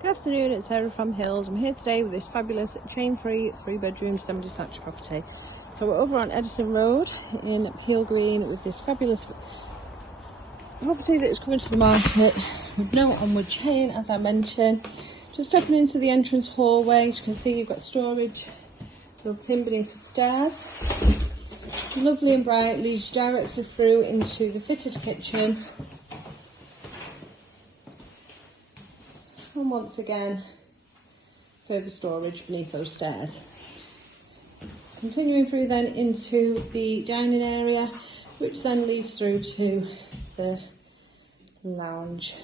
Good afternoon, it's Sarah from Hills. I'm here today with this fabulous chain-free 3-bedroom semi-detached property. So we're over on Edison Road in Peel Green with this fabulous property that is coming to the market with no onward chain, as I mentioned. Just stepping into the entrance hallway, as you can see you've got storage built in beneath the stairs. Lovely and bright, leads directly through into the fitted kitchen. And once again, further storage beneath those stairs. Continuing through then into the dining area, which then leads through to the lounge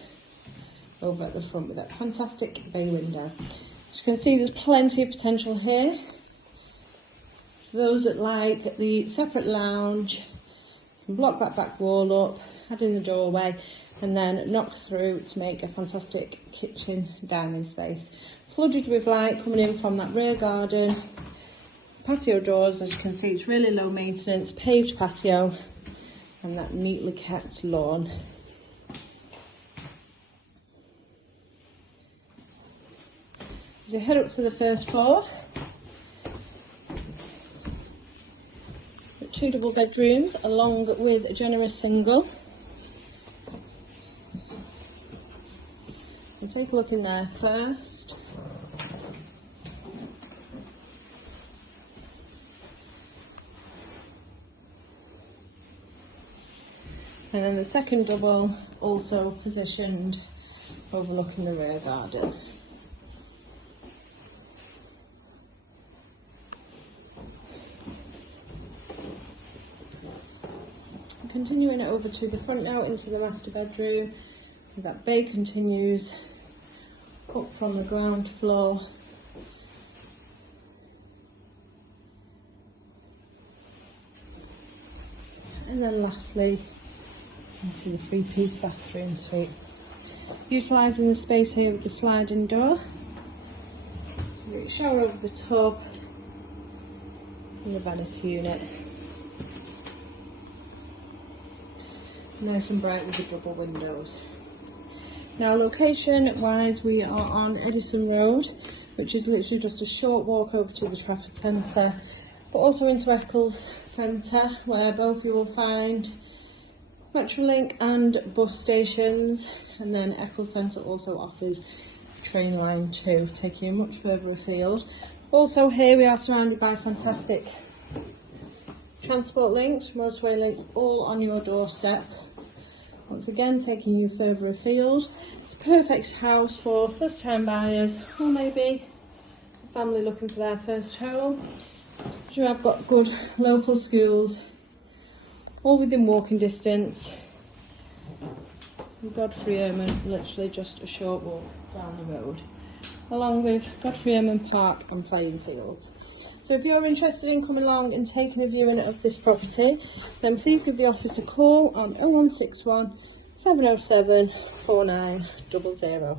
over at the front with that fantastic bay window. As you can see, there's plenty of potential here. For those that like the separate lounge, you can block that back wall up, add in the doorway, and then knock through to make a fantastic kitchen dining space. Flooded with light coming in from that rear garden. Patio doors, as you can see, it's really low maintenance, paved patio, and that neatly kept lawn. As you head up to the first floor, 2 double bedrooms along with a generous single. We'll take a look in there first. And then the second double also positioned overlooking the rear garden. Continuing it over to the front now into the master bedroom. That bay continues up from the ground floor. And then lastly into the 3-piece bathroom suite. Utilising the space here with the sliding door. Shower over the tub and the vanity unit. Nice and bright with the double windows. Now location wise, we are on Edison Road, which is literally just a short walk over to the Trafford centre, but also into Eccles centre, where both you will find Metrolink and bus stations, and then Eccles centre also offers train line 2, taking you much further afield. Also here we are surrounded by fantastic transport links, motorway links, all on your doorstep. Once again, taking you further afield. It's a perfect house for first-time buyers or maybe a family looking for their first home. You have got good local schools, all within walking distance. Godfrey Ehrman, literally just a short walk down the road, along with Godfrey Ehrman Park and playing fields. So if you're interested in coming along and taking a viewing of this property, then please give the office a call on 0161 707 4900.